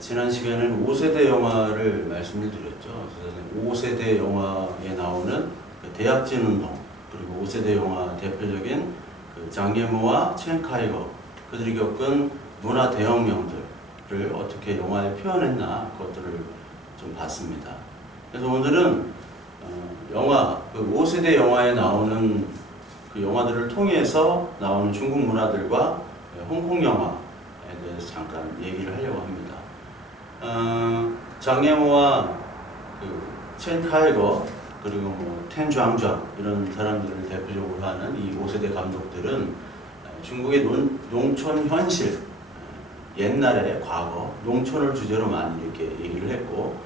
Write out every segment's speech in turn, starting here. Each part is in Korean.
지난 시간에는 5세대 영화를 말씀을 드렸죠. 5세대 영화에 나오는 대약진 운동, 그리고 5세대 영화 대표적인 장예모와 첸 카이거, 그들이 겪은 문화 대혁명들을 어떻게 영화에 표현했나, 그것들을 좀 봤습니다. 그래서 오늘은 영화, 5세대 영화에 나오는 그 영화들을 통해서 나오는 중국 문화들과 홍콩 영화에 대해서 잠깐 얘기를 하려고 합니다. 장예모와 첸 카이거, 그리고 텐좌ang좌 이런 사람들을 대표적으로 하는 이 5세대 감독들은 중국의 농촌 현실, 옛날의 과거, 농촌을 주제로 많이 이렇게 얘기를 했고,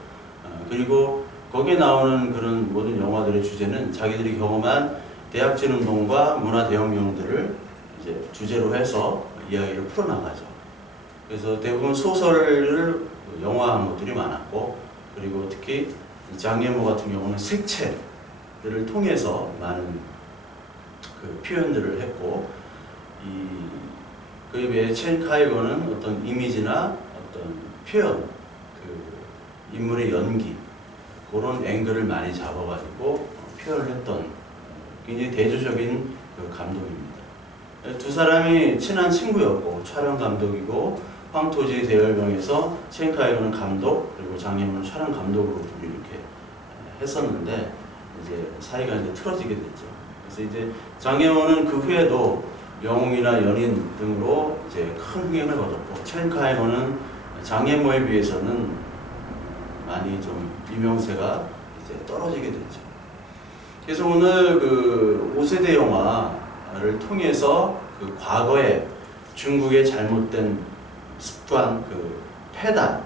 그리고 거기에 나오는 그런 모든 영화들의 주제는 자기들이 경험한 대약진 운동과 문화 대혁명들을 이제 주제로 해서 이야기를 풀어나가죠. 그래서 대부분 소설을 영화한 것들이 많았고, 그리고 특히 장예모 같은 경우는 색채들을 통해서 많은 그 표현들을 했고, 그에 비해 첸 카이거는 어떤 이미지나 어떤 표현, 그 인물의 연기, 그런 앵글을 많이 잡아가지고 표현을 했던 굉장히 대조적인 그 감독입니다. 두 사람이 친한 친구였고, 촬영 감독이고, 황토지의 대열병에서 첸 카이거는 감독, 그리고 장예모는 촬영 감독으로 둘이 이렇게 했었는데, 이제 사이가 이제 틀어지게 됐죠. 그래서 이제 장예모는 그 후에도 영웅이나 연인 등으로 이제 큰 흥행을 거뒀고, 첸 카이거는 장예모에 비해서는 많이 좀 유명세가 이제 떨어지게 됐죠. 그래서 오늘 그 5세대 영화를 통해서 그 과거의 중국의 잘못된 습관, 그 폐단,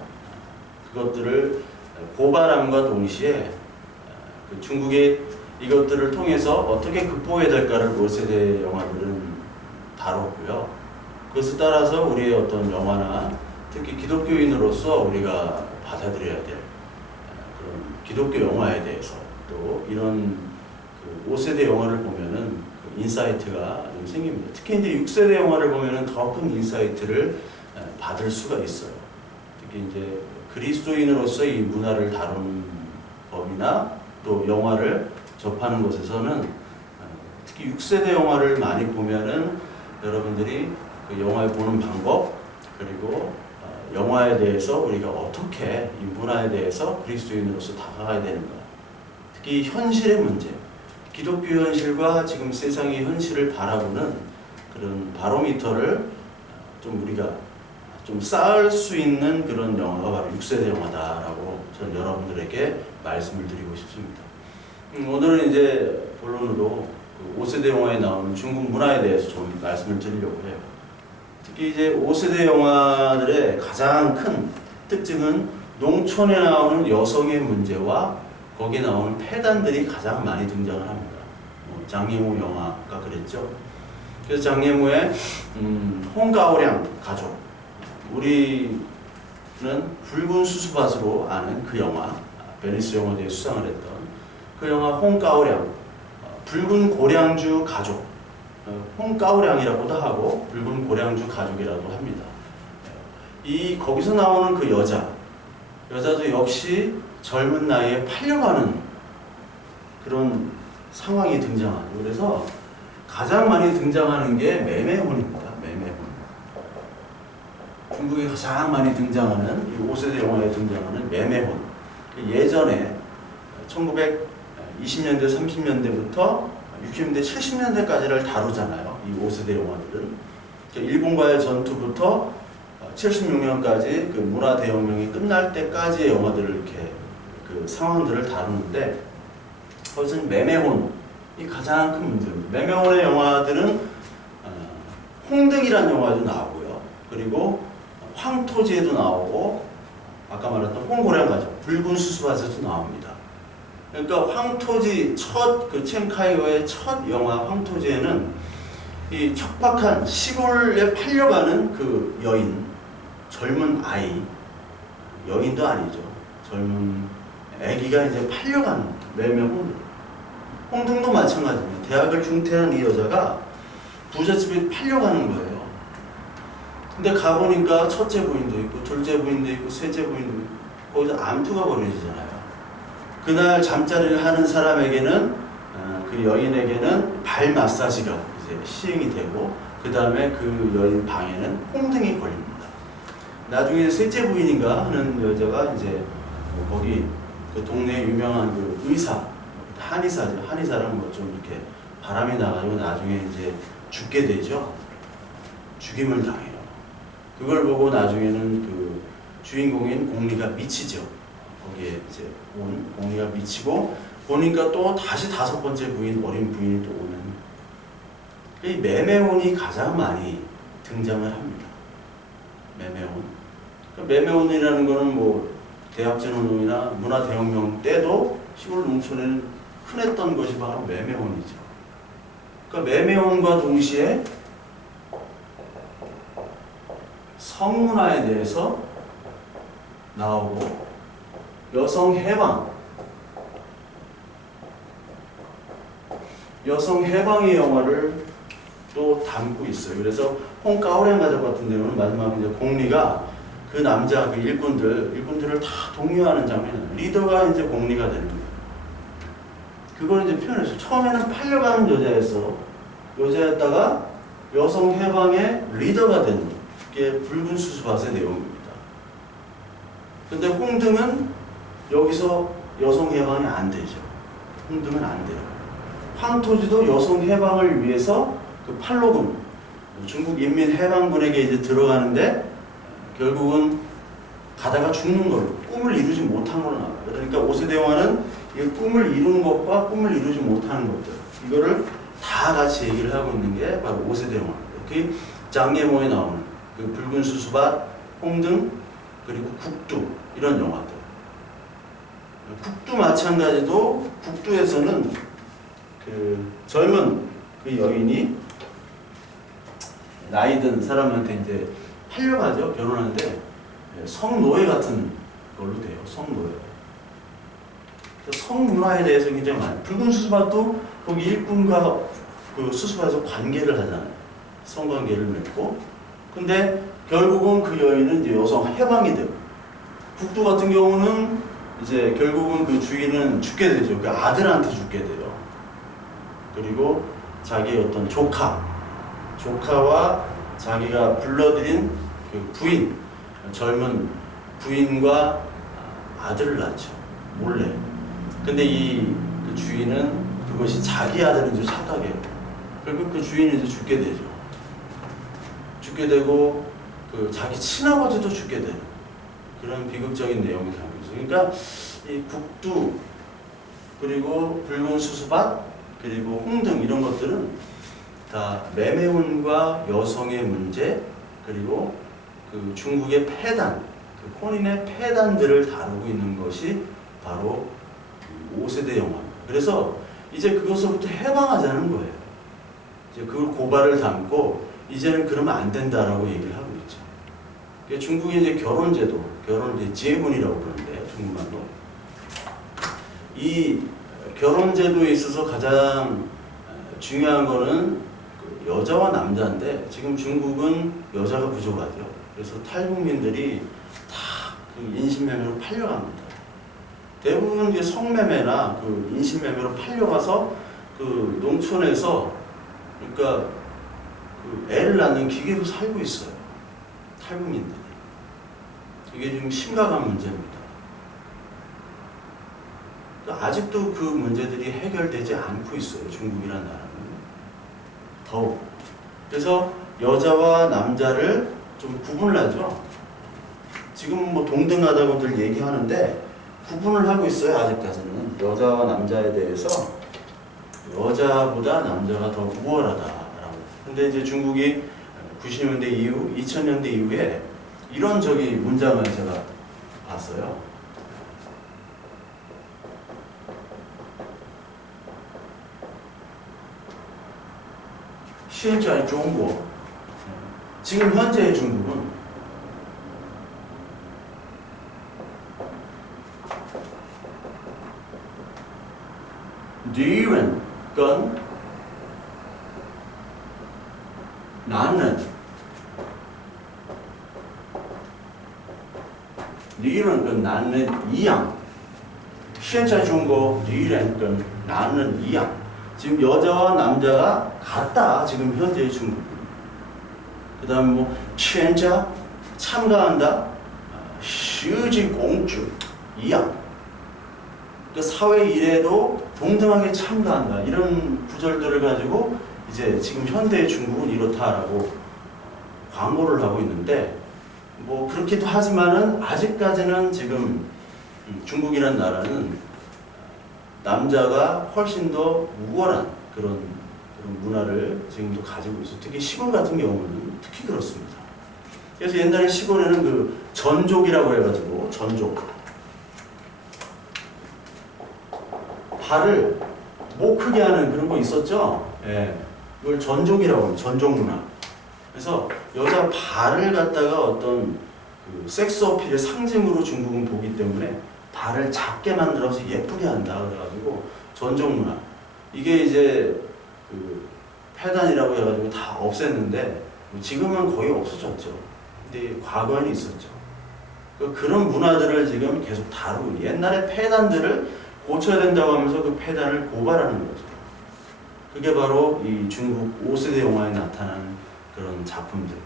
그것들을 고발함과 동시에 그 중국의 이것들을 통해서 어떻게 극복해야 될까를 5세대 영화들은 다뤘고요. 그것에 따라서 우리의 어떤 영화나 특히 기독교인으로서 우리가 받아들여야 될 그런 기독교 영화에 대해서, 또 이런 그 5세대 영화를 보면은 그 인사이트가 좀 생깁니다. 특히 이제 6세대 영화를 보면은 더 큰 인사이트를 받을 수가 있어요. 특히 이제 그리스도인으로서 이 문화를 다루는 법이나 또 영화를 접하는 곳에서는 특히 6세대 영화를 많이 보면은 여러분들이 그 영화를 보는 방법, 그리고 영화에 대해서 우리가 어떻게 이 문화에 대해서 그리스도인으로서 다가가야 되는가, 특히 현실의 문제, 기독교 현실과 지금 세상의 현실을 바라보는 그런 바로미터를 좀 우리가 좀 쌓을 수 있는 그런 영화가 바로 6세대 영화다라고 저는 여러분들에게 말씀을 드리고 싶습니다. 오늘은 이제 본론으로 그 5세대 영화에 나오는 중국 문화에 대해서 좀 말씀을 드리려고 해요. 특히 이제 5세대 영화들의 가장 큰 특징은 농촌에 나오는 여성의 문제와 거기에 나오는 폐단들이 가장 많이 등장을 합니다. 장예모 영화가 그랬죠. 그래서 장예모의 홍가오량 가족, 우리는 붉은 수수밭으로 아는 그 영화, 베니스 영화제에 수상을 했던 그 영화 홍가오량, 붉은 고량주 가족, 홍가오량이라고도 하고 붉은 고량주 가족이라고 합니다. 거기서 나오는 그 여자도 역시 젊은 나이에 팔려가는 그런 상황이 등장하죠. 그래서 가장 많이 등장하는 게 매매혼입니다. 매매혼. 중국에 가장 많이 등장하는 이 5세대 영화에 등장하는 매매혼. 예전에 1920년대, 30년대부터 60년대, 70년대까지를 다루잖아요. 이 5세대 영화들은. 일본과의 전투부터 76년까지 그 문화 대혁명이 끝날 때까지의 영화들을 이렇게 그 상황들을 다루는데, 거기서 매매혼이 가장 큰 문제입니다. 매매혼의 영화들은 홍등이라는 영화에도 나오고요. 그리고 황토지에도 나오고, 아까 말했던 홍고량 가족, 붉은 수수밭에도 나옵니다. 그러니까 황토지 그 첸 카이거의 첫 영화 황토지에는 이 척박한 시골에 팔려가는 그 여인, 젊은 아이, 여인도 아니죠. 젊은 아기가 이제 팔려가는 매매혼. 홍등도 마찬가지입니다. 대학을 중퇴한 이 여자가 부잣집에 팔려가는 거예요. 근데 가보니까 첫째 부인도 있고 둘째 부인도 있고 셋째 부인도 있고 거기서 암투가 벌어지잖아요. 그날 잠자리를 하는 사람에게는 그 여인에게는 발 마사지가 이제 시행이 되고 그 다음에 그 여인 방에는 홍등이 걸립니다. 나중에 셋째 부인인가 하는 여자가 이제 거기 그 동네 유명한 그 의사 한의사죠. 한의사랑 뭐 좀 이렇게 바람이 나가지고 나중에 이제 죽게 되죠. 죽임을 당해요. 그걸 보고 나중에는 그 주인공인 공리가 미치죠. 거기에 이제 온 공리가 미치고 보니까 또 다시 다섯 번째 부인, 어린 부인이 또 오는 이 매매혼이 가장 많이 등장을 합니다. 매매혼. 매매혼이라는 거는 뭐 대학전운동이나 문화대혁명 때도 시골 농촌에는 흔했던 것이 바로 매매혼이죠. 그러니까 매매혼과 동시에 성문화에 대해서 나오고 여성 해방의 영화를 또 담고 있어요. 그래서 홍가오랭 가족 같은 경우는 마지막에 이제 공리가 그 남자 그 일꾼들을 다 독려하는 장면은 리더가 이제 공리가 되는 거예요. 그걸 이제 표현했어요. 처음에는 팔려가는 여자였다가 여성 해방의 리더가 되는 게 붉은 수수밭의 내용입니다. 근데 홍등은 여기서 여성 해방이 안 되죠. 홍등은 안 돼요. 황토지도 여성 해방을 위해서 그 팔로군 중국 인민해방군에게 이제 들어가는데 결국은 가다가 죽는 걸로 꿈을 이루지 못한 걸로 나와요. 그러니까 오세대왕은 이 꿈을 이루는 것과 꿈을 이루지 못하는 것들 이거를 다 같이 얘기를 하고 있는 게 바로 오세대왕. 그 장예모에 나오는 그 붉은 수수밭, 홍등 그리고 국두 이런 영화들. 국두 마찬가지도 국두에서는 그 젊은 그 여인이 나이든 사람한테 이제 팔려가죠. 결혼하는데 성노예 같은 걸로 돼요. 성노예. 성문화에 대해서 굉장히 많아요. 붉은 수수밭도 거기 일꾼과 그 수수밭에서 관계를 하잖아요. 성관계를 맺고. 근데 결국은 그 여인은 이제 여성 해방이 되고. 국두 같은 경우는 이제 결국은 그 주인은 죽게 되죠. 그 아들한테 죽게 돼요. 그리고 자기의 어떤 조카와 자기가 불러들인 그 부인, 젊은 부인과 아들을 낳죠. 몰래. 근데 그 주인은 그것이 자기 아들인 줄 착각해요. 결국 그 주인은 이제 죽게 되죠. 죽게 되고 그 자기 친아버지도 죽게 되는 그런 비극적인 내용이 담겨 있어요. 그러니까 이 국두 그리고 붉은 수수밭 그리고 홍등 이런 것들은 다 매매혼과 여성의 문제 그리고 그 중국의 폐단, 그 혼인의 폐단들을 다루고 있는 것이 바로 5세대 영화입니다. 그래서 이제 그것으로부터 해방하자는 거예요. 이제 그 고발을 담고 이제는 그러면 안 된다라고 얘기를 하고 있죠. 그러니까 중국의 이제 결혼제도, 결혼을 재혼이라고 그러는데 중국말로 이 결혼제도에 있어서 가장 중요한 거는 여자와 남자인데 지금 중국은 여자가 부족하죠. 그래서 탈북민들이 다 그 인신매매로 팔려갑니다. 대부분 이제 성매매나 그 인신매매로 팔려가서 그 농촌에서 그러니까 그 애를 낳는 기계로 살고 있어요. 탈북민들이. 이게 지금 심각한 문제입니다. 그러니까 아직도 그 문제들이 해결되지 않고 있어요. 중국이라는 나라는. 더욱. 그래서 여자와 남자를 좀 구분을 하죠. 지금 뭐 동등하다고들 얘기하는데 구분을 하고 있어요. 아직까지는. 여자와 남자에 대해서 여자보다 남자가 더 우월하다라고. 근데 이제 중국이 90년대 이후, 2000년대 이후에 이런 문장을 제가 봤어요. 现在中国 지금 현재의 중국은女人跟男人女人跟男人一样。现在中国女人跟男人一样. 지금 여자와 남자가 같다. 지금 현재 중국. 그다음 뭐 천자 참가한다. 시지 공주 이양. 그 사회 일에도 동등하게 참가한다. 이런 구절들을 가지고 이제 지금 현대 중국은 이렇다라고 광고를 하고 있는데 뭐 그렇기도 하지만은 아직까지는 지금 중국이라는 나라는 남자가 훨씬 더 우월한 그런 문화를 지금도 가지고 있어요. 특히 시골 같은 경우는 특히 그렇습니다. 그래서 옛날에 시골에는 그 전족이라고 해가지고 전족 발을 못 크게 하는 그런 거 있었죠. 예, 이걸 전족이라고 해요. 전족 문화. 그래서 여자 발을 갖다가 어떤 그 섹스 어필의 상징으로 중국은 보기 때문에 발을 작게 만들어서 예쁘게 한다 그래가지고 전족 문화. 이게 이제 그 폐단이라고 해가지고 다 없앴는데 지금은 거의 없어졌죠. 근데 과거에는 있었죠. 그런 문화들을 지금 계속 다루고 옛날에 폐단들을 고쳐야 된다고 하면서 그 폐단을 고발하는 거죠. 그게 바로 이 중국 5세대 영화에 나타난 그런 작품들.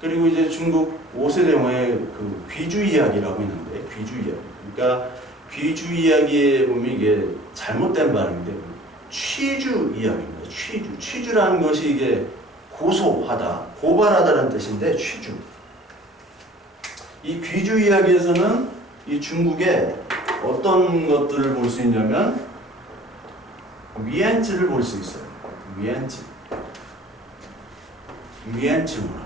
그리고 이제 중국 5세대 영화의 그 귀주 이야기라고 있는데 귀주 이야기. 그러니까 귀주 이야기에 보면 이게 잘못된 발음인데 취주 이야기입니다. 취주. 취주라는 것이 이게 고소하다, 고발하다라는 뜻인데 취주. 이 귀주 이야기에서는 이 중국의 어떤 것들을 볼 수 있냐면 위엔즈를 볼 수 있어요. 위엔즈. 위엔즈 문화.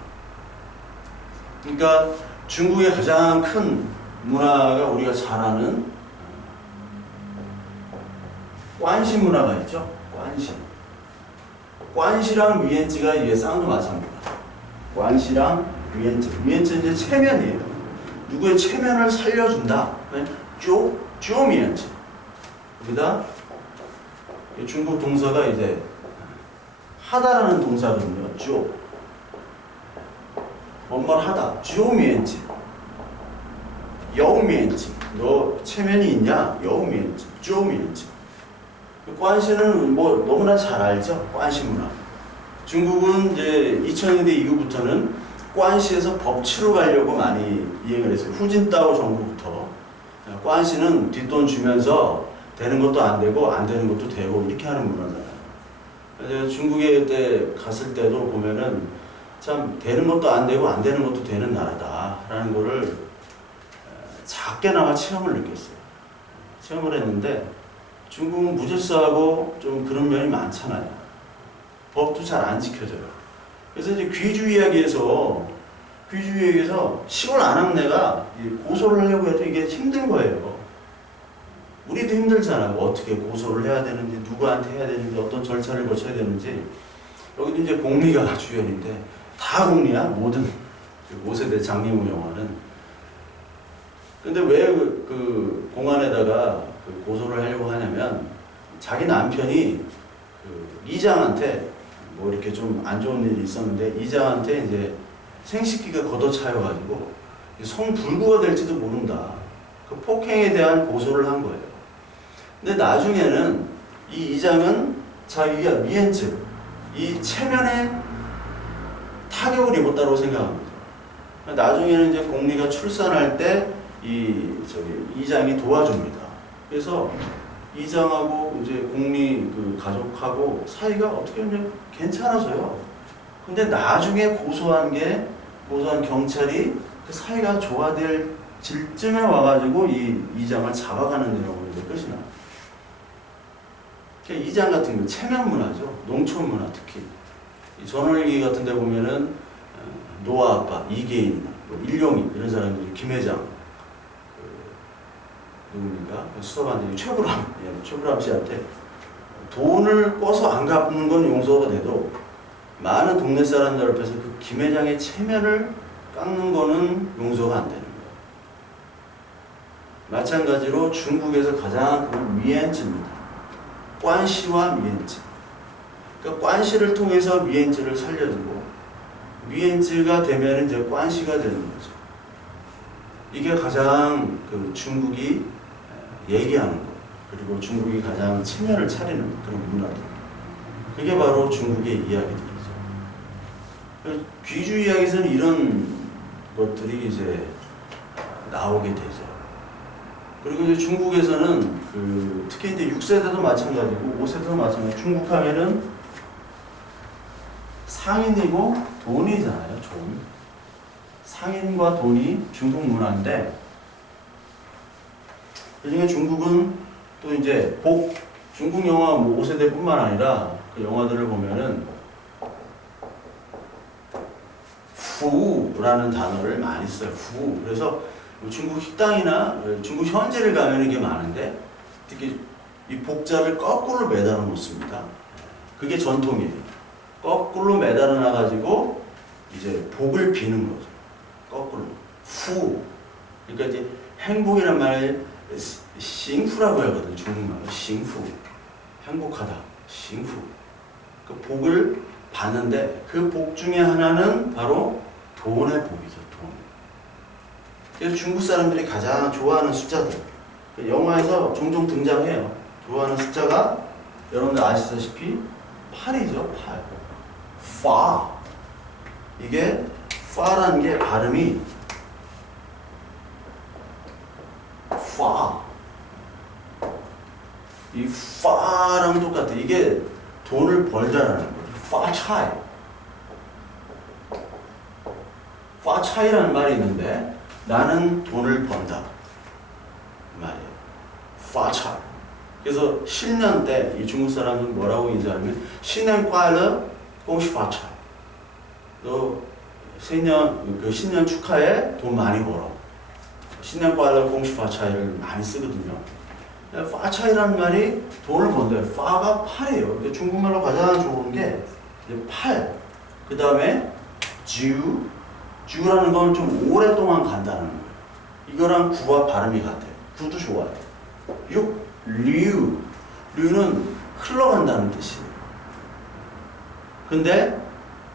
그러니까 중국의 가장 큰 문화가 우리가 잘 아는 관시 문화가 있죠. 관시. 관시랑 위엔즈가 이게 쌍두마차입니다. 관시랑 위엔즈. 위엔즈는 이제 체면이에요. 누구의 체면을 살려준다. 쪼미엔즈. 여기다 중국 동사가 이제 하다라는 동사거든요. 쪼. 뭔가를 하다. 쪼미엔즈. 여우미엔즈. 너 체면이 있냐? 여우미엔즈. 쪼미엔즈. 관시는 뭐 너무나 잘 알죠. 관시 문화. 중국은 이제 2000년대 이후부터는 관시에서 법치로 가려고 많이 이행을 했어요. 후진따오 정부부터. 관시는 뒷돈 주면서 되는 것도 안 되고 안 되는 것도 되고 이렇게 하는 문화잖아요. 그래서 중국에 그때 갔을 때도 보면은 참 되는 것도 안 되고 안 되는 것도 되는 나라다라는 거를 작게나마 체험을 느꼈어요. 체험을 했는데 중국은 무질서하고 좀 그런 면이 많잖아요. 법도 잘 안 지켜져요. 그래서 이제 귀주 이야기에서 시골 아낙네가 고소를 하려고 해도 이게 힘든 거예요. 우리도 힘들잖아요. 어떻게 고소를 해야 되는지, 누구한테 해야 되는지, 어떤 절차를 거쳐야 되는지. 여기도 이제 공리가 주연인데 다 공리야. 모든 5세대 장미모 영화는. 근데 왜 그 공안에다가 그 고소를 하려고 하냐면 자기 남편이 그 이장한테 뭐 이렇게 좀 안 좋은 일이 있었는데 이장한테 이제 생식기가 걷어차여가지고 성불구가 될지도 모른다. 그 폭행에 대한 고소를 한 거예요. 근데 나중에는 이 이장은 자기가 미엔츠 이 체면에 타격을 입었다고 생각합니다. 나중에는 이제 공리가 출산할 때 이장이 도와줍니다. 그래서 이장하고 이제 공리 그 가족하고 사이가 어떻게 보면 괜찮아져요. 근데 나중에 고소한 경찰이 그 사이가 좋아질 질쯤에 와가지고 이 이장을 잡아가는 내용으로 이제 끝이 나요. 그러니까 이장 같은 거 체면 문화죠. 농촌 문화 특히. 이 전월기 같은 데 보면은 노아 아빠, 이계인, 일용인 이런 사람들이 김회장 누굽니까? 수사관들이 최불암 씨한테 돈을 꿔서 안 갚는 건 용서가 돼도 많은 동네 사람들 앞에서 그 김 회장의 체면을 깎는 거는 용서가 안 되는 거예요. 마찬가지로 중국에서 가장 큰 미엔즈입니다. 관시와 미엔즈. 그러니까 관시를 통해서 미엔즈를 살려주고 미엔즈가 되면 이제 관시가 되는 거죠. 이게 가장 그 중국이 얘기하는 것, 그리고 중국이 가장 체면을 차리는 그런 문화들. 그게 바로 중국의 이야기들이죠. 귀주 이야기에서는 이런 것들이 이제 나오게 되죠. 그리고 이제 중국에서는 특히 이제 6세대도 마찬가지고 5세대도 마찬가지고, 중국 하면은 상인이고 돈이잖아요. 돈. 상인과 돈이 중국 문화인데, 그중에 중국은 또 이제 중국 영화 뭐 5세대뿐만 아니라 그 영화들을 보면은 후라는 단어를 많이 써요. 후. 그래서 중국 식당이나 중국 현지를 가면 이게 많은데, 특히 이 복자를 거꾸로 매달아 놓습니다. 그게 전통이에요. 거꾸로 매달아 놔가지고 이제 복을 비는 거죠. 거꾸로. 후. 그러니까 이제 행복이란 말을 싱후라고 하거든요. 중국말로 싱후. 행복하다. 싱후. 그 복을 받는데 그 복 중에 하나는 바로 돈의 복이죠. 돈. 그래서 중국 사람들이 가장 좋아하는 숫자들, 영화에서 종종 등장해요. 좋아하는 숫자가 여러분들 아시다시피 8이죠. 8. 파. 이게 파라는 게 발음이 파. 이 파랑 똑같아. 이게 돈을 벌자라는 거예요. 파차이. 파차이라는 말이 있는데, 나는 돈을 번다 말이에요. 파차이. 그래서 신년 때 이 중국 사람은 뭐라고 인사하면 신년 꽈일러恭喜 파차이. 너 신년 축하해. 돈 많이 벌어. 신년 꽈일러恭喜 파차이를 많이 쓰거든요. 파차이라는 말이 돈을 번대요. 파가 8이에요. 그러니까 중국말로 가장 좋은 게 8. 그 다음에 주라는 건 좀 오랫동안 간다는 거예요. 이거랑 구와 발음이 같아요. 구도 좋아요. 류는 흘러간다는 뜻이에요. 근데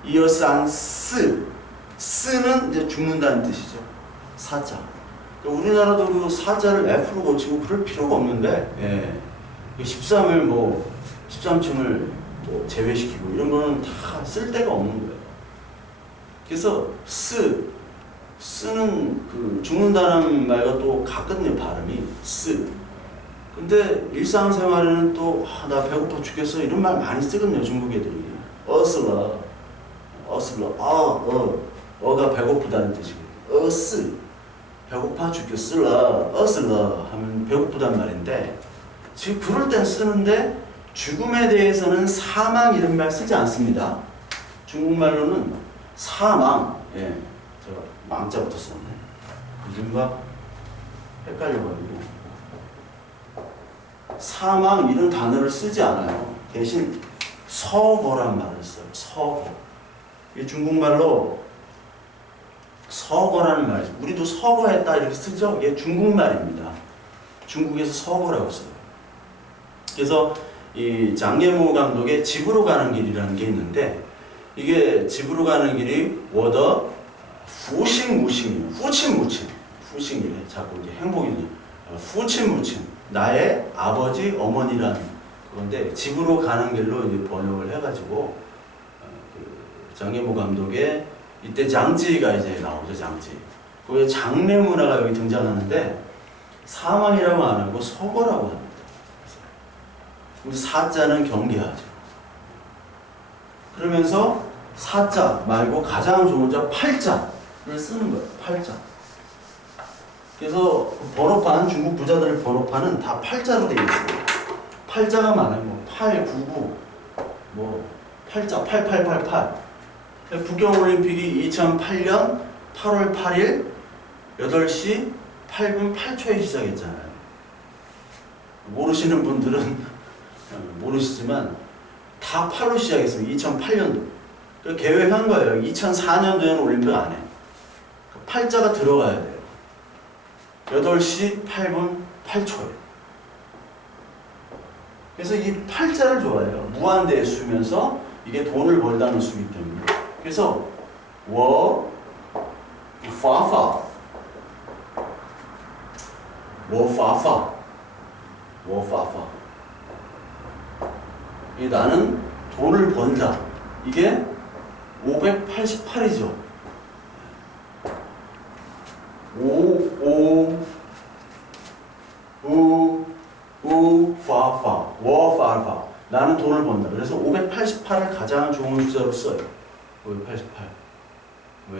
이어산 스는 이제 죽는다는 뜻이죠. 사자. 그러니까 우리나라도 그 사자를 F로 고치고 그럴 필요가 없는데, 13층을 뭐 제외시키고 이런 거는 다 쓸 데가 없는 거예요. 그래서 쓰는 그 죽는다는 말과 또 같거든요. 발음이 근데 일상생활에는 또 나 배고파 죽겠어 이런 말 많이 쓰거든요. 중국 애들이. 어슬러 어가 배고프다는 뜻이거든요. 배고파 죽겠을라 어슬러 하면 배고프단 말인데, 지금 그럴 땐 쓰는데 죽음에 대해서는 사망 이런 말 쓰지 않습니다. 중국말로는 사망, 제가 망자부터 썼네. 요즘 막 헷갈려가지고 사망 이런 단어를 쓰지 않아요. 대신 서거란 말을 써요. 서거. 이 중국말로 서거라는 말이죠. 우리도 서거했다 이렇게 쓰죠. 이게 중국말입니다. 중국에서 서거라고 써요. 그래서 이 장예모 감독의 집으로 가는 길이라는 게 있는데, 이게 집으로 가는 길이 워더 후칭무칭이에요. 후칭이래. 자꾸 이제 행복이네. 후칭무칭. 나의 아버지, 어머니라는 건데, 집으로 가는 길로 이제 번역을 해가지고, 장예모 감독의 이때 장지가 이제 나오죠. 장지. 거기에 장례 문화가 여기 등장하는데, 사망이라고 안 하고 서거라고 합니다. 사자는 경계하죠. 그러면서 사자 말고 가장 좋은 자 팔자를 쓰는 거예요. 팔자. 그래서 번호판, 중국 부자들 번호판은 다 팔자로 되어 있어요. 팔자가 많아요. 뭐 899, 뭐 팔자 8888. 북경올림픽이 2008년 8월 8일 8시 8분 8초에 시작했잖아요. 모르시는 분들은 모르시지만 다 8로 시작했어요. 2008년도. 계획한 거예요. 2004년도에는 올림픽 안 해. 팔자가 들어가야 돼요. 8시 8분 8초에. 그래서 이 팔자를 좋아해요. 무한대의 수면서 이게 돈을 벌다는 수이기 때문에. 그래서 파파 워파파. 워파파. 이 나는 돈을 번다. 이게 588이죠. 5파파. 워파파. 나는 돈을 번다. 그래서 588을 가장 좋은 숫자로 써요. 588.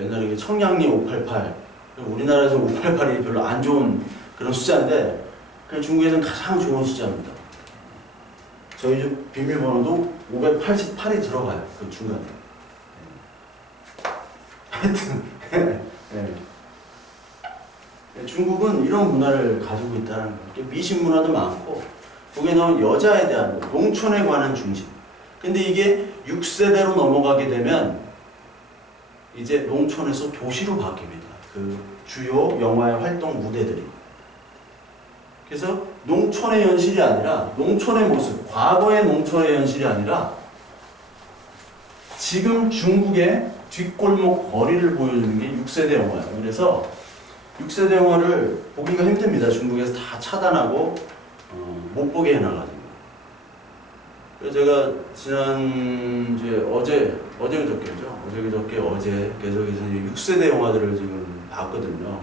옛날에 이게 청량리 588. 우리나라에서 588이 별로 안 좋은 그런 숫자인데, 중국에서는 가장 좋은 숫자입니다. 저희 집 비밀번호도 588이 들어가요. 그 중간에. 하여튼, 네. 중국은 이런 문화를 가지고 있다는 거예요. 미신 문화도 많고, 거기에 나온 여자에 대한 농촌에 관한 중심. 근데 이게 6세대로 넘어가게 되면 이제 농촌에서 도시로 바뀝니다. 그 주요 영화의 활동 무대들이. 그래서 농촌의 현실이 아니라, 농촌의 모습, 과거의 농촌의 현실이 아니라 지금 중국의 뒷골목 거리를 보여주는 게 6세대 영화예요. 그래서 6세대 영화를 보기가 힘듭니다. 중국에서 다 차단하고 못 보게 해놔가지고. 그래서 제가 지난 어제 계속해서 6세대 영화들을 지금 봤거든요.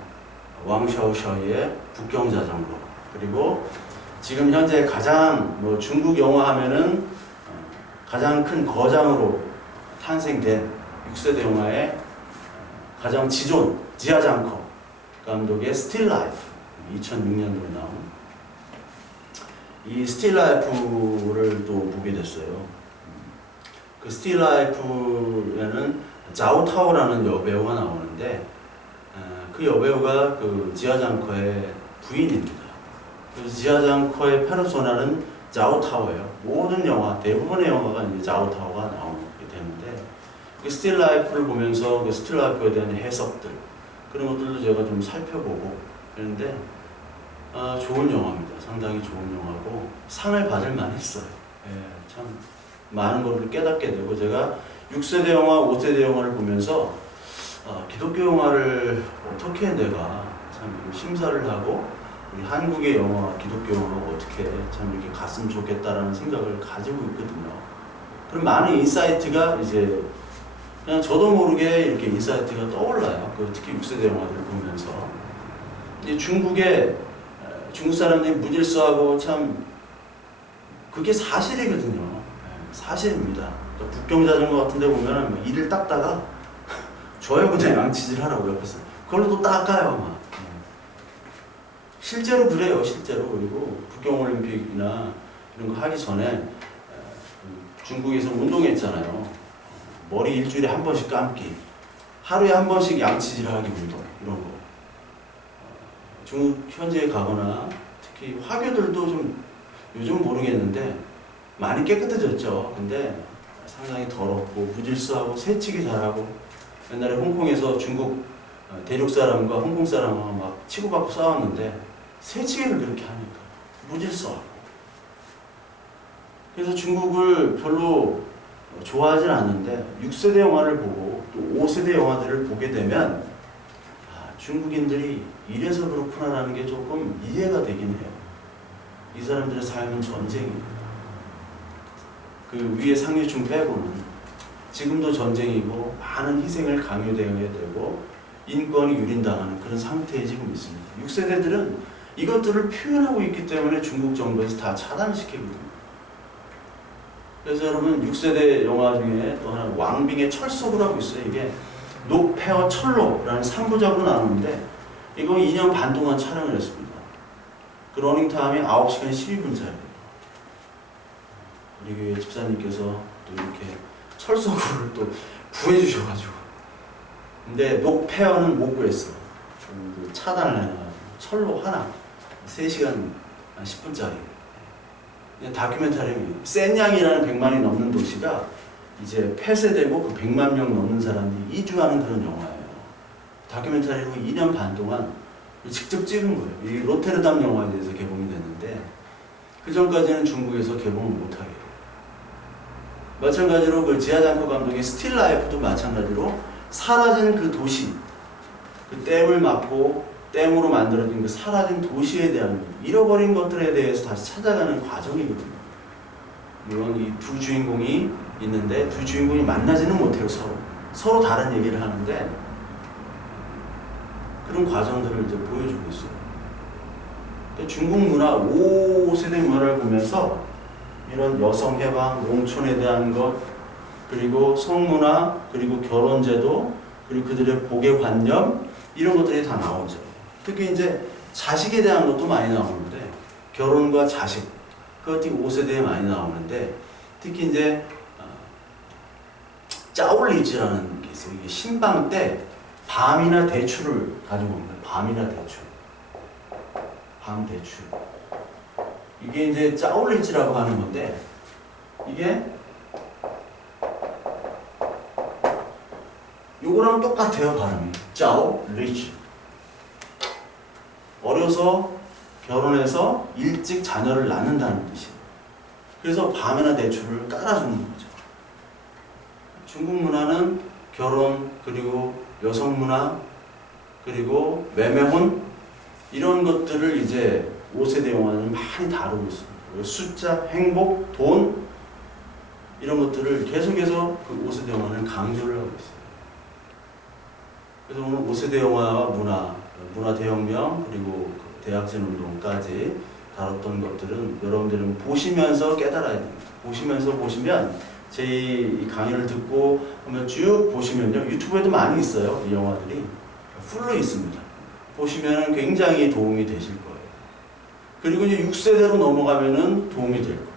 왕샤오샤오의 북경자전거, 그리고 지금 현재 가장 중국 영화 하면은 가장 큰 거장으로 탄생된 6세대 영화의 가장 지존 지아장커 감독의 스틸 라이프, 2006년도에 나온 이 스틸 라이프를 또 보게 됐어요. 그 스틸 라이프에는 자오타오라는 여배우가 나오는데, 그 여배우가 그 지아장커의 부인입니다. 그래서 지아장커의 페르소나는 자오타오예요. 모든 영화, 대부분의 영화가 이제 자오타오가 나오게 되는데, 그 스틸 라이프를 보면서 그 스틸 라이프에 대한 해석들, 그런 것들도 제가 좀 살펴보고 그랬는데, 좋은 영화입니다. 상당히 좋은 영화고 상을 받을 만했어요. 예, 참 많은 것을 깨닫게 되고, 제가 6세대 영화, 5세대 영화를 보면서 기독교 영화를 어떻게 내가 참 심사를 하고 우리 한국의 영화, 기독교 영화가 어떻게 참 이렇게 갔으면 좋겠다라는 생각을 가지고 있거든요. 그럼 많은 인사이트가 이제 그냥 저도 모르게 이렇게 인사이트가 떠올라요. 특히 6세대 영화들을 보면서. 중국 사람들이 무질서하고 참 그게 사실이거든요. 사실입니다. 북경자전거 같은 데 보면은 이를 닦다가 줘요, 그냥 양치질 하라고 옆에서. 그걸로 또 닦아요, 막. 실제로 그래요, 실제로. 그리고 북경올림픽이나 이런 거 하기 전에 중국에서 운동했잖아요. 머리 일주일에 한 번씩 감기, 하루에 한 번씩 양치질하기 운동, 이런 거. 중국 현지에 가거나 특히 화교들도 좀 요즘 모르겠는데 많이 깨끗해졌죠. 근데 상당히 더럽고 무질서하고 새치기 잘하고, 옛날에 홍콩에서 중국 대륙 사람과 홍콩 사람과 막 치고받고 싸웠는데 새치기를 그렇게 하니까 무질서하고. 그래서 중국을 별로 좋아하진 않는데 6세대 영화를 보고 또 5세대 영화들을 보게 되면 중국인들이 이래서 그렇구나라는 게 조금 이해가 되긴 해요. 이 사람들의 삶은 전쟁이에요. 그 위에 상류층 빼고는 지금도 전쟁이고 많은 희생을 강요되어야 되고 인권이 유린당하는 그런 상태에 지금 있습니다. 6세대들은 이것들을 표현하고 있기 때문에 중국 정부에서 다 차단시키거든요. 그래서 여러분 6세대 영화 중에 또 하나 왕빙의 철석이라고 있어요. 이게 녹패와 철로라는 3부작으로 나오는데 이거 2년 반 동안 촬영을 했습니다. 그 러닝타임이 9시간 12분짜리예요. 우리 교회 집사님께서 또 이렇게 철석을 또 구해주셔가지고, 근데 녹패와는 못 구했어. 차단을 해놔가지고 철로 하나 3시간 10분짜리 다큐멘터리. 센양이라는 100만이 넘는 도시가 이제 폐쇄되고 그 100만 명 넘는 사람들이 이주하는 그런 영화예요. 다큐멘터리로 2년 반 동안 직접 찍은 거예요. 이 로테르담 영화에 대해서 개봉이 됐는데 그 전까지는 중국에서 개봉을 못하게 해요. 마찬가지로 그 지아장커 감독의 스틸 라이프도 마찬가지로 사라진 그 도시, 그 댐을 막고 댐으로 만들어진 그 사라진 도시에 대한 잃어버린 것들에 대해서 다시 찾아가는 과정이거든요. 물론 이 두 주인공이 있는데 두 주인공이 만나지는 못해요. 서로 다른 얘기를 하는데 그런 과정들을 이제 보여주고 있어요. 중국 문화 5세대 문화를 보면서 이런 여성 해방, 농촌에 대한 것, 그리고 성문화, 그리고 결혼제도, 그리고 그들의 복의 관념 이런 것들이 다 나오죠. 특히 이제 자식에 대한 것도 많이 나오는데 결혼과 자식 그것이 5세대에 많이 나오는데 특히 이제 짜올리즈라는 게 있어요. 이게 신방 때 밤이나 대추를 가지고 옵니다. 밤이나 대추. 밤 대추. 이게 이제 짜올리즈라고 하는 건데 이게 요거랑 똑같아요. 발음이. 짜올리즈. 어려서 결혼해서 일찍 자녀를 낳는다는 뜻이에요. 그래서 밤이나 대추를 깔아주는 거죠. 중국 문화는 결혼, 그리고 여성 문화, 그리고 매매혼 이런 것들을 이제 5세대 영화는 많이 다루고 있습니다. 숫자, 행복, 돈 이런 것들을 계속해서 그 5세대 영화는 강조를 하고 있어요. 그래서 오늘 5세대 영화와 문화 대혁명 그리고 대학생 운동까지 다뤘던 것들은 여러분들은 보시면서 깨달아야 됩니다. 보시면 제 이 강의를 듣고 한번 쭉 보시면요. 유튜브에도 많이 있어요. 이 영화들이. 풀로 있습니다. 보시면 굉장히 도움이 되실 거예요. 그리고 이제 6세대로 넘어가면은 도움이 될 거예요.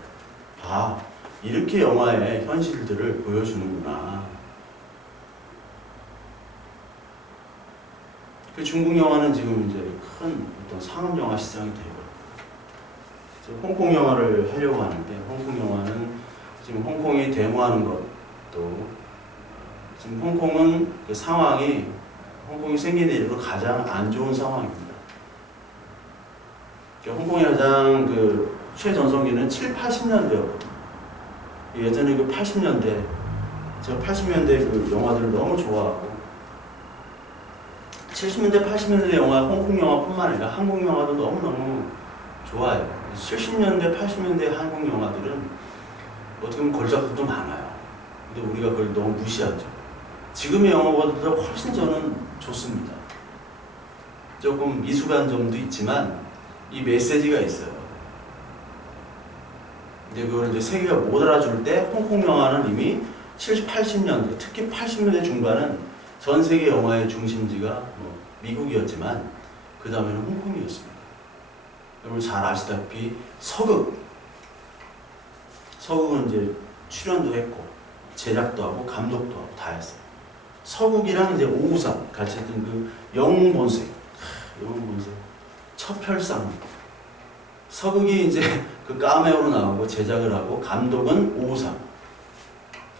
아, 이렇게 영화의 현실들을 보여주는구나. 그 중국 영화는 지금 이제 큰 어떤 상업 영화 시장이 되고, 홍콩 영화를 하려고 하는데, 홍콩 영화는 지금 홍콩이 데모하는 것도, 지금 홍콩은 그 상황이, 홍콩이 생긴 이후로 가장 안 좋은 상황입니다. 홍콩의 가장 그 최전성기는 7, 80년대였거든요. 예전에 그 80년대, 제가 80년대 그 영화들을 너무 좋아하고, 70년대, 80년대 영화, 홍콩 영화뿐만 아니라 한국 영화도 너무너무 좋아요. 70년대, 80년대 한국 영화들은 어떻게 보면 걸작들도 많아요. 근데 우리가 그걸 너무 무시하죠. 지금의 영화보다 훨씬 저는 좋습니다. 조금 미숙한 점도 있지만 이 메시지가 있어요. 근데 그걸 이제 세계가 못 알아줄 때 홍콩 영화는 이미 70, 80년대, 특히 80년대 중반은 전 세계 영화의 중심지가 미국이었지만 그 다음에는 홍콩이었습니다. 여러분 잘 아시다시피 서극은 이제 출연도 했고 제작도 하고 감독도 하고 다 했어요. 서극이랑 이제 오우상 같이 했던 그 영웅본색, 첩혈상. 서극이 이제 그 카메오로 나오고 제작을 하고 감독은 오우상.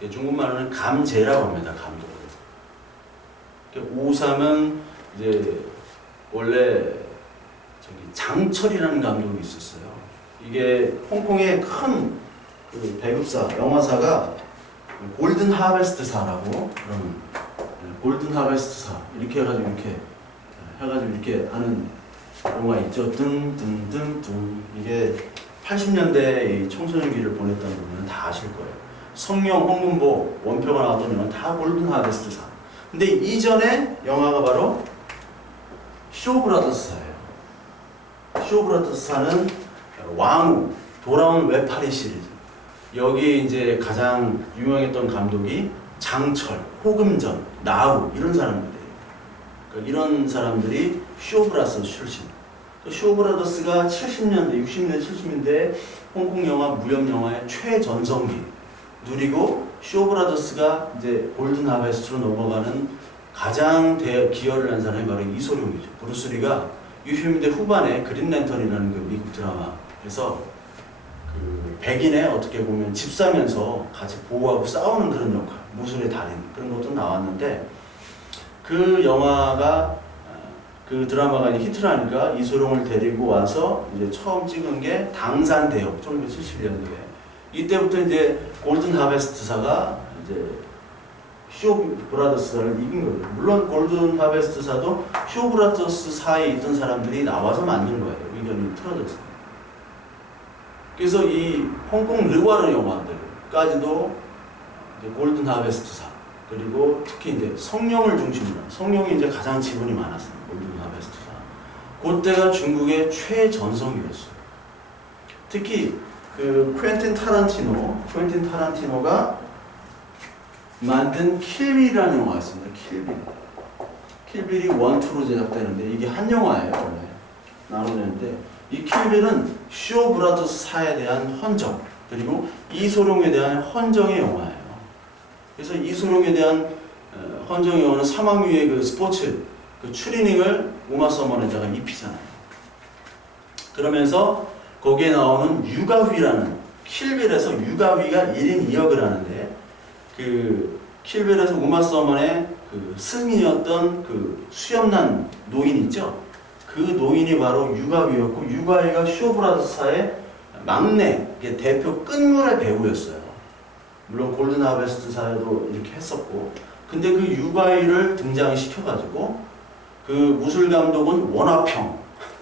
중국말로는 감제라고 합니다. 감독을. 오우삼은 이제 원래 장철이라는 감독이 있었어요. 이게 홍콩의 큰 그 배급사, 영화사가 골든 하베스트사라고 그러면 골든 하베스트사 이렇게 해가지고 이렇게 하는 영화 있죠. 든든든든 이게 80년대 청소년기를 보냈던 분들은 다 아실 거예요. 성룡, 홍문보, 원표가 나왔던 영화는 다 골든 하베스트사. 근데 이전에 영화가 바로 쇼브라더스사예요. 쇼브라더스사는 왕후, 돌아온 외파리 시리즈. 여기 이제 가장 유명했던 감독이 장철, 호금전, 나우 이런 사람들이에요. 그러니까 이런 사람들이 쇼브라더스 출신. 쇼브라더스가 70년대, 60년대, 70년대 홍콩 영화, 무협 영화의 최전성기 누리고 쇼브라더스가 이제 골든 하베스트로 넘어가는 가장 기여를 한 사람이 바로 이소룡이죠. 브루스리가 60년대 후반에 그린랜턴이라는 그 미국 드라마에서 그 백인의 어떻게 보면 집사면서 같이 보호하고 싸우는 그런 역할, 무술의 달인 그런 것도 나왔는데 그 영화가 그 드라마가 이제 히트를 하니까 이소룡을 데리고 와서 이제 처음 찍은 게 당산대역 1971년도에 이때부터 이제 골든 하베스트사가 이제 쇼 브라더스사를 이긴 거예요. 물론 골든 하베스트사도 쇼 브라더스사에 있던 사람들이 나와서 만든 거예요. 의견이 틀어져서. 그래서 이 홍콩 르와르 영화들까지도 골든 하베스트사, 그리고 특히 이제 성룡을 중심으로, 성룡이 이제 가장 지분이 많았어요. 골든 하베스트사. 그때가 중국의 최전성기였어요. 특히 그 퀸틴 타란티노가 만든 킬빌이라는 영화가 있습니다. 킬빌이 1, 2로 제작되는데 이게 한 영화예요. 원래 나누는데 이 킬빌은 쇼 브라더스사에 대한 헌정, 그리고 이소룡에 대한 헌정의 영화예요. 그래서 이소룡에 대한 헌정의 영화는 사망유의 그 스포츠 그 추리닝을 우마 서머너가 입히잖아요. 그러면서 거기에 나오는 유가휘라는, 킬빌에서 유가휘가 1인 2역을 하는데, 그 킬빌에서 우마 서먼의 그 승인이었던 그 수염난 노인 있죠? 그 노인이 바로 유가휘였고, 유가휘가 쇼 브라더스사의 막내 대표 끝물의 배우였어요. 물론 골든 하베스트사에도 이렇게 했었고, 근데 그 유가휘를 등장시켜가지고 그 무술 감독은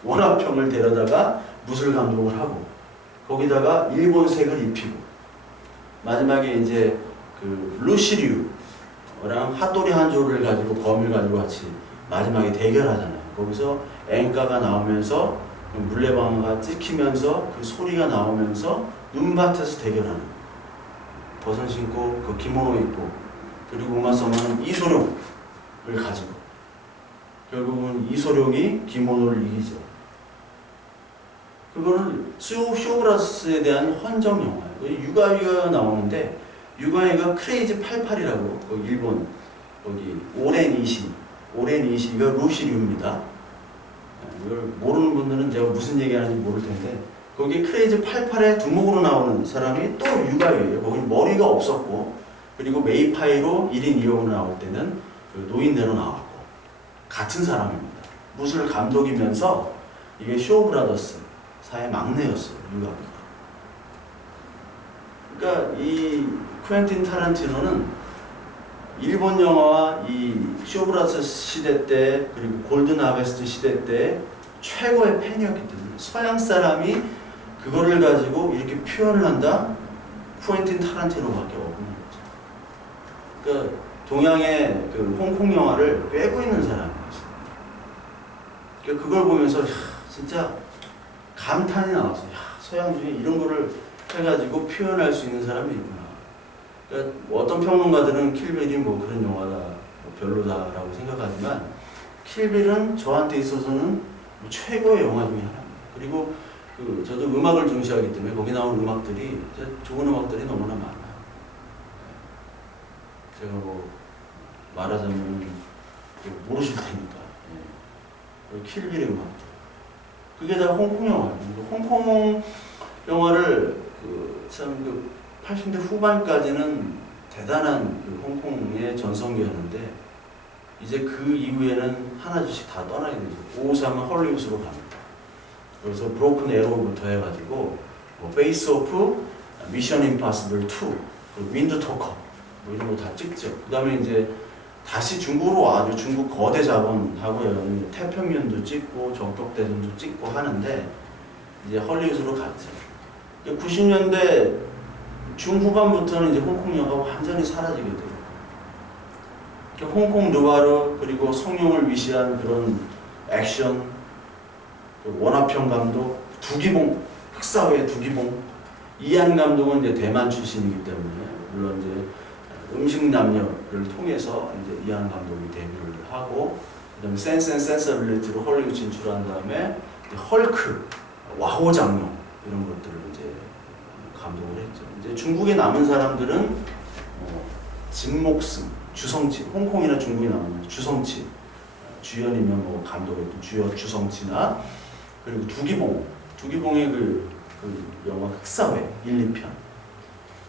원화평을 데려다가 무술 감독을 하고, 거기다가 일본색을 입히고, 마지막에 이제 그 루시류랑 핫도리 한조를 가지고 검을 가지고 같이 마지막에 대결하잖아요. 거기서 앵가가 나오면서 물레방아가 찍히면서 그 소리가 나오면서 눈밭에서 대결하는, 버선 신고 그 기모노 입고, 그리고 우마 서머는 이소룡을 가지고 결국은 이소룡이 기모노를 이기죠. 그거를 쇼 브라더스에 대한 헌정 영화예요. 유가휘가 나오는데, 유가휘가 크레이지 88이라고 그 일본 거기 오렌 이시가 루시류입니다. 이걸 모르는 분들은 제가 무슨 얘기하는지 모를 텐데, 거기 크레이지 88의 두목으로 나오는 사람이 또 유가휘예요. 거기 머리가 없었고, 그리고 메이파이로 1인 2역으로 나올 때는 그 노인대로 나왔고, 같은 사람입니다. 무술 감독이면서 이게 쇼 브라더스 사의 막내였어요. 유가휘가. 그러니까 이 퀸틴 타란티노는 일본 영화와 이 쇼 브라더스 시대 때, 그리고 골든 하베스트 시대 때 최고의 팬이었기 때문에, 서양 사람이 그거를 가지고 이렇게 표현을 한다? 퀸틴 타란티노밖에 없는 거죠. 그러니까 동양의 그 홍콩 영화를 꿰고 있는 사람이었어요. 그러니까 그걸 보면서 진짜 감탄이 나왔어요. 서양 중에 이런 거를 해가지고 표현할 수 있는 사람이 있구나. 그러니까 어떤 평론가들은 킬빌이 뭐 그런 영화다, 뭐 별로다라고 생각하지만, 킬빌은 저한테 있어서는 최고의 영화 중에 하나입니다. 그리고 그 저도 음악을 중시하기 때문에 거기 나온 음악들이 좋은 음악들이 너무나 많아요. 제가 뭐 말하자면 모르실 테니까, 킬빌의 음악들, 그게 다 홍콩 영화예요. 홍콩 영화를 참 80대 후반까지는 대단한 그 홍콩의 전성기였는데, 이제 그 이후에는 하나씩 다 떠나게 되죠. 553은 헐리우드로 갑니다. 그래서 브로큰 에로부터 해가지고 뭐 페이스 오프, 미션 임파서블 2, 그 윈드 토커 뭐 이런 거 다 찍죠. 그 다음에 이제 다시 중국으로 와가지고 중국 거대 자본하고 태평면도 찍고 적벽대전도 찍고 하는데, 이제 헐리우드로 갔죠. 90년대 중후반부터는 이제 홍콩 영화가 완전히 사라지게 돼요. 홍콩 르와르, 그리고 성룡을 위시한 그런 액션, 원화평 감독, 두기봉, 흑사회의 두기봉, 이한 감독은 이제 대만 출신이기 때문에 물론 이제 음식 남녀를 통해서 이제 이한 감독이 데뷔를 하고, 그다음에 센스 앤 센서빌리티로 헐리우드 진출한 다음에 헐크, 와호 장룡 이런 것들을 이제 감독을 했죠. 이제 중국에 남은 사람들은 진목승, 주성치, 홍콩이나 중국에 남은 주성치, 주연이면 뭐 감독했던 주성치나, 그리고 두기봉의 그 영화 흑사회 1, 2편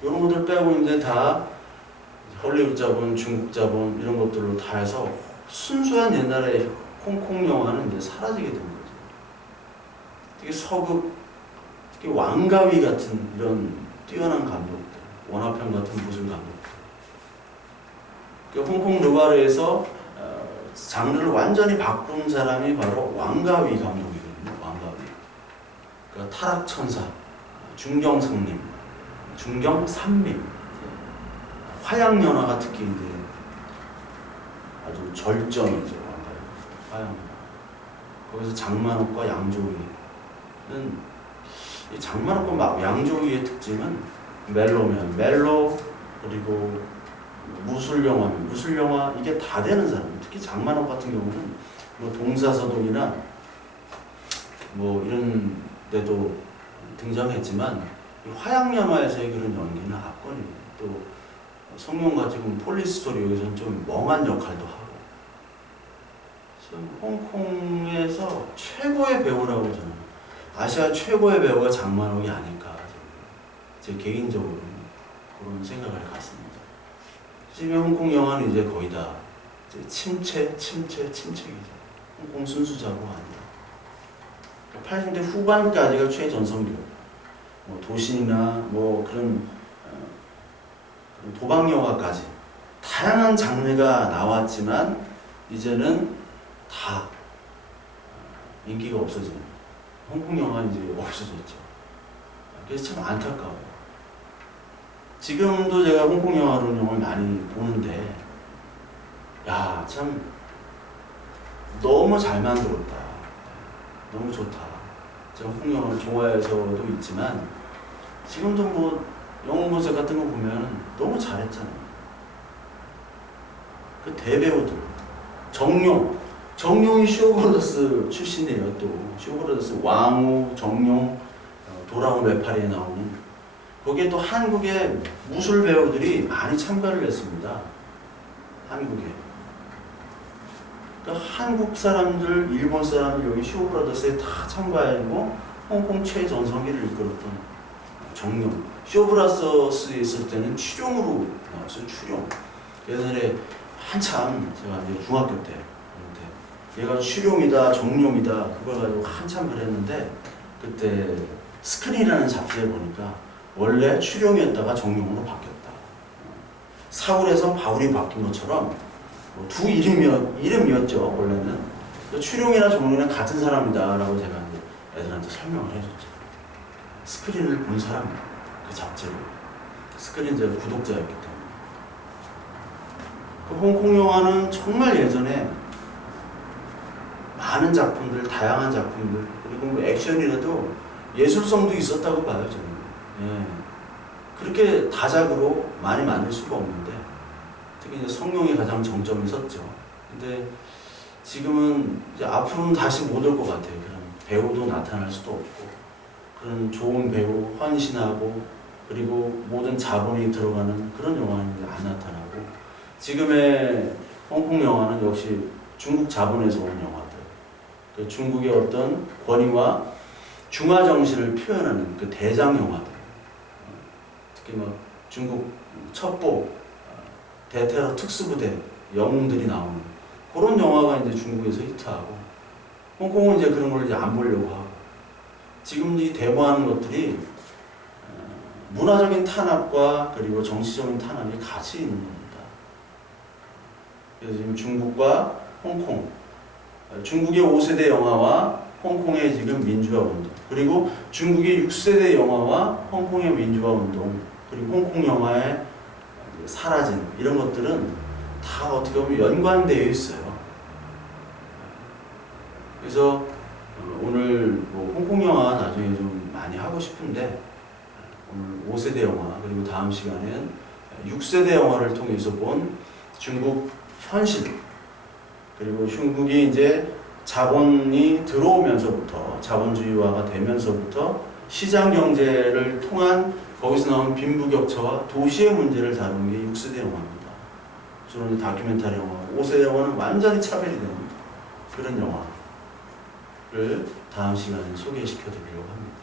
이런 것들 빼고 이제 다 헐리우드 자본, 중국 자본 이런 것들로 다 해서 순수한 옛날의 홍콩 영화는 이제 사라지게 된 거죠. 특히 서극, 특히 왕가위 같은 이런 뛰어난 감독들, 원화평 같은 무술 감독들, 그 홍콩 르바르에서 장르를 완전히 바꾼 사람이 바로 왕가위 감독이거든요. 왕가위. 그러니까 타락천사, 중경상림, 중경삼림, 화양연화가 특히 이제 아주 절정이죠. 왕가위. 화양연화. 거기서 장만옥과 양조위는 이 장만옥과 양조위의 특징은 멜로면 멜로, 그리고 무술영화면 무술영화, 이게 다 되는 사람. 특히 장만옥 같은 경우는 뭐 동사서독이나 뭐 이런 데도 등장했지만 화양연화에서의 그런 연기는 압권이에요. 또 성룡같이 폴리스토리 여기서는 좀 멍한 역할도 하고. 홍콩에서 최고의 배우라고 저는, 아시아 최고의 배우가 장만옥이 아닐까, 제 개인적으로 그런 생각을 갖습니다. 지금 홍콩 영화는 이제 거의 다 이제 침체기죠. 홍콩 순수자고가 아니라 80대 후반까지가 최전성기고, 뭐 도신이나 뭐 그런 도박 영화까지 다양한 장르가 나왔지만 이제는 다 인기가 없어지는, 홍콩 영화는 이제 없어졌죠. 그래서 참 안타까워요. 지금도 제가 홍콩 영화를 많이 보는데, 야, 참 너무 잘 만들었다, 너무 좋다. 제가 홍콩 영화를 좋아해서도 있지만 지금도 뭐 영웅본색 같은 거 보면 너무 잘했잖아요. 그 대배우들, 정룡이 쇼브로더스 출신이에요. 또 쇼브로더스 왕우, 정룡, 돌아온 외파리에 나오는, 거기에 또 한국의 무술 배우들이 많이 참가를 했습니다. 한국에. 그러니까 한국 사람들, 일본 사람들 여기 쇼브라더스에 다 참가하고 홍콩 최전성기를 이끌었던 정룡. 쇼브라더스에 있을 때는 추룡으로 나왔어요. 추룡. 예전에 한참 제가 이제 중학교 때 얘가 추룡이다, 정룡이다, 그걸 가지고 한참 그랬는데, 그때 스크린이라는 잡지에 보니까 원래 추룡이었다가 정룡으로 바뀌었다. 사울에서 바울이 바뀐 것처럼 두 이름이었죠, 원래는. 추룡이나 정룡이나 같은 사람이다라고 제가 애들한테 설명을 해줬죠. 스크린을 본 사람, 그 잡지를. 스크린 제가 구독자였기 때문에. 그 홍콩 영화는 정말 예전에 많은 작품들, 다양한 작품들, 그리고 뭐 액션이라도 예술성도 있었다고 봐요, 저는. 예. 그렇게 다작으로 많이 만들 수가 없는데, 특히 이제 성룡이 가장 정점이 섰죠. 근데 지금은 이제 앞으로는 다시 못 올 것 같아요. 그런 배우도 나타날 수도 없고, 그런 좋은 배우 헌신하고, 그리고 모든 자본이 들어가는 그런 영화는 이제 안 나타나고, 지금의 홍콩 영화는 역시 중국 자본에서 온 영화들, 그 중국의 어떤 권위와 중화 정신을 표현하는 그 대장 영화들, 특히 뭐 중국 첩보, 대테러 특수부대 영웅들이 나오는 그런 영화가 이제 중국에서 히트하고, 홍콩은 이제 그런 걸 이제 안 보려고 하고, 지금 이 대모하는 것들이 문화적인 탄압과 그리고 정치적인 탄압이 같이 있는 겁니다. 그래서 지금 중국과 홍콩, 중국의 5세대 영화와 홍콩의 지금 민주화 운동, 그리고 중국의 6세대 영화와 홍콩의 민주화 운동, 그리고 홍콩 영화의 사라진, 이런 것들은 다 어떻게 보면 연관되어 있어요. 그래서 오늘 뭐 홍콩 영화 나중에 좀 많이 하고 싶은데, 오늘 5세대 영화, 그리고 다음 시간에는 6세대 영화를 통해서 본 중국 현실, 그리고 중국이 이제 자본이 들어오면서부터, 자본주의화가 되면서부터 시장 경제를 통한 거기서 나온 빈부격차와 도시의 문제를 다루는 게 6세대 영화입니다. 저는 다큐멘터리 영화, 5세대 영화는 완전히 차별이 되는 그런 영화를 다음 시간에 소개시켜 드리려고 합니다.